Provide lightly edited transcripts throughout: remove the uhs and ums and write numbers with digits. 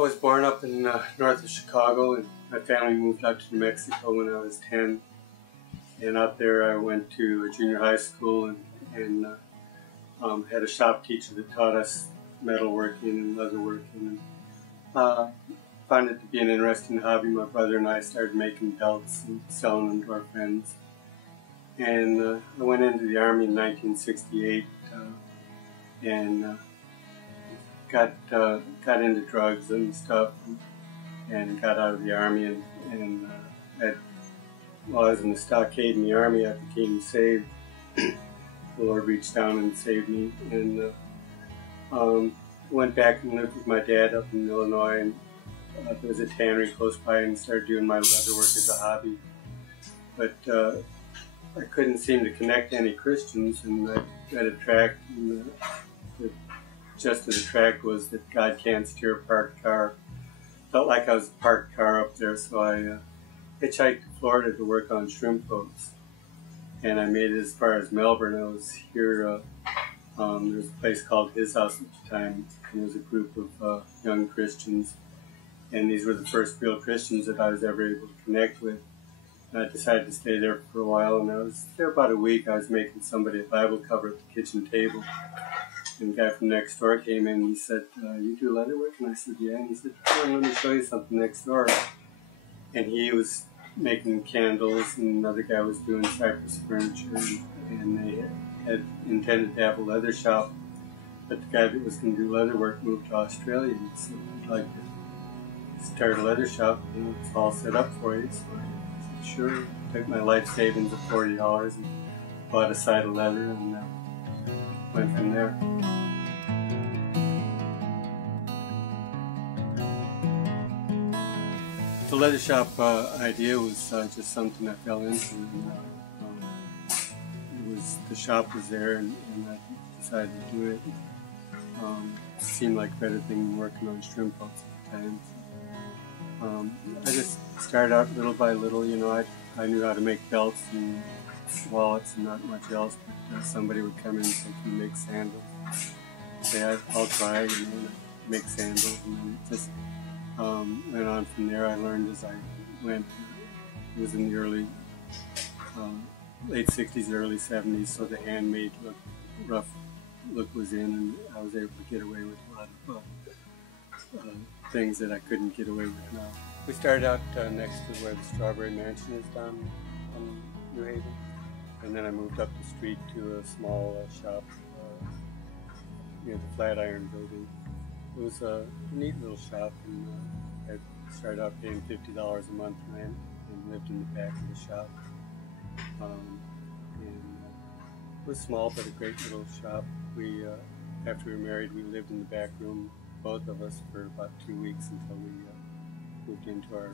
was born up in north of Chicago, and my family moved out to New Mexico when I was 10. And out there I went to a junior high school and had a shop teacher that taught us metalworking and leatherworking. And found it to be an interesting hobby. My brother and I started making belts and selling them to our friends. And I went into the Army in 1968 and got into drugs and stuff, and got out of the Army. And while I was in the stockade in the Army, I became saved. The Lord reached down and saved me, and went back and lived with my dad up in Illinois. And there was a tannery close by, and started doing my leather work as a hobby. But I couldn't seem to connect to any Christians, and I read a tract, and the gist of the tract was that God can't steer a parked car. Felt like I was a parked car up there, so I hitchhiked to Florida to work on shrimp boats. And I made it as far as Melbourne. I was here, there was a place called His House at the time, and there was a group of young Christians. And these were the first real Christians that I was ever able to connect with. And I decided to stay there for a while, and I was there about a week. I was making somebody a Bible cover at the kitchen table. And the guy from next door came in and he said, "You do leather work?" And I said, "Yeah." And he said, "Come on, let me show you something next door." And he was making candles, and another guy was doing cypress furniture, and they had intended to have a leather shop. But the guy that was going to do leather work moved to Australia, and said, "I'd like to start a leather shop, and it's all set up for you." So I said, "Sure." Took my life savings of $40 and bought a side of leather, and went from there. The leather shop idea was just something I fell into. And, the shop was there, and I decided to do it. It seemed like a better thing than working on shrimp boats at the time. I just started out little by little. I knew how to make belts and wallets and not much else, but somebody would come in and say, "Can you make sandals?" Say, "I'll try," and make sandals, and then it just went on from there. I learned as I went. It was in the late 60s, early 70s, so the handmade rough look was in, and I was able to get away with a lot of things that I couldn't get away with now. We started out next to where the Strawberry Mansion is down in New Haven, and then I moved up the street to a small shop near the Flatiron Building. It was a neat little shop, and I started out paying $50 a month rent and lived in the back of the shop. It was small, but a great little shop. We, after we were married, we lived in the back room, both of us, for about 2 weeks until we moved into our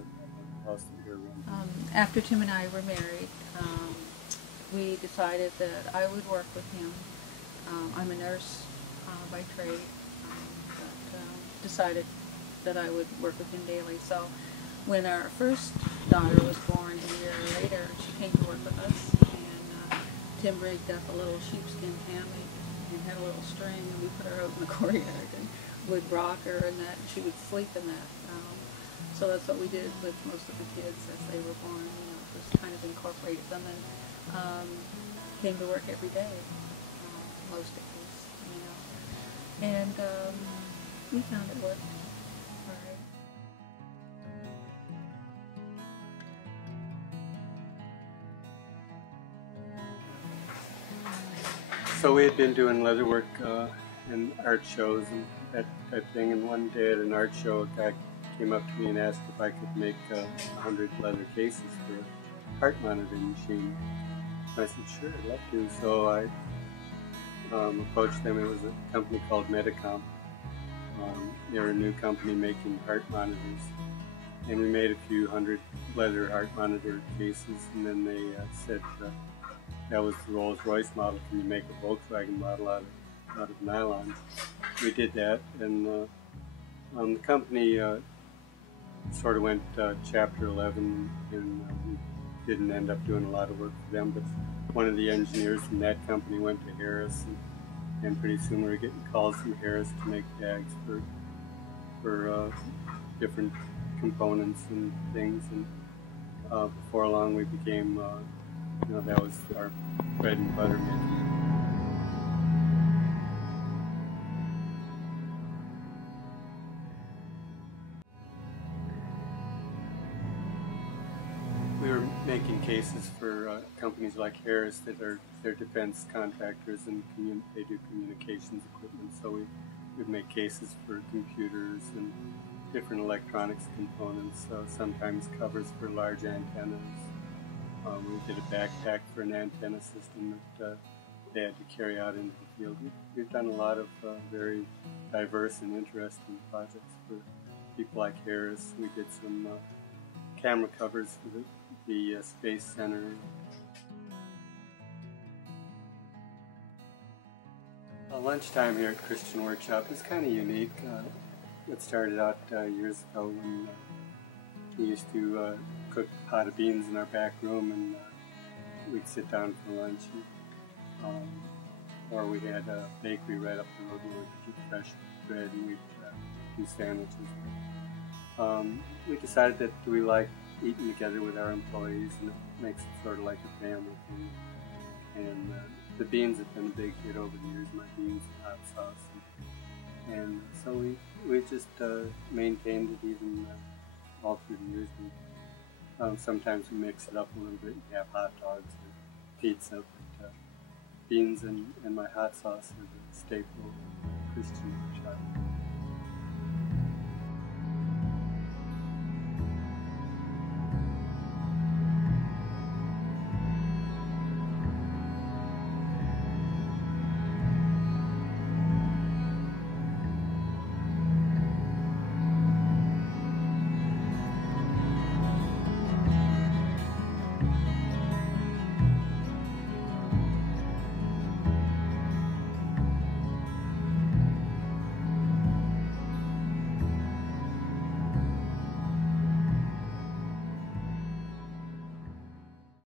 house that we were renting. After Tim and I were married, we decided that I would work with him. I'm a nurse by trade, but decided that I would work with him daily. So when our first daughter was born a year later, she came to work with us, and Tim rigged up a little sheepskin hammock and had a little string, and we put her out in the courtyard and would rock her, and that she would sleep in that. So that's what we did with most of the kids as they were born. Just kind of incorporated them, and came to work every day, most days, and we found it worked. So we had been doing leather work in art shows and that type of thing, and one day at an art show, a guy came up to me and asked if I could make 100 leather cases for a heart monitoring machine. I said, "Sure, I'd love to." So I approached them. It was a company called Medicom. They were a new company making heart monitors, and we made a few hundred leather heart monitor cases, and then they said, that was the Rolls-Royce model, "Can you make a Volkswagen model out of nylon?" We did that, and the company sort of went Chapter 11, and we didn't end up doing a lot of work for them, but one of the engineers from that company went to Harris, and pretty soon we were getting calls from Harris to make bags for different components and things. And before long, we became, that was our bread and butter making. We were making cases for companies like Harris that are they're defense contractors and they do communications equipment. So we'd make cases for computers and different electronics components. Sometimes covers for large antennas. We did a backpack for an antenna system that they had to carry out into the field. We've done a lot of very diverse and interesting projects for people like Harris. We did some camera covers for the Space Center. Lunchtime here at Christian Workshop is kind of unique. It started out years ago when we used to cook a pot of beans in our back room, and we'd sit down for lunch. Or we had a bakery right up the road where we could get fresh bread and we'd do sandwiches. We decided that we like eating together with our employees, and it makes it sort of like a family thing. And the beans have been a big hit over the years, my beans and hot sauce. And so we just maintained it even all through the years. Sometimes we mix it up a little bit and have hot dogs or pizza, but beans and my hot sauce are the staple of Christian Workshop.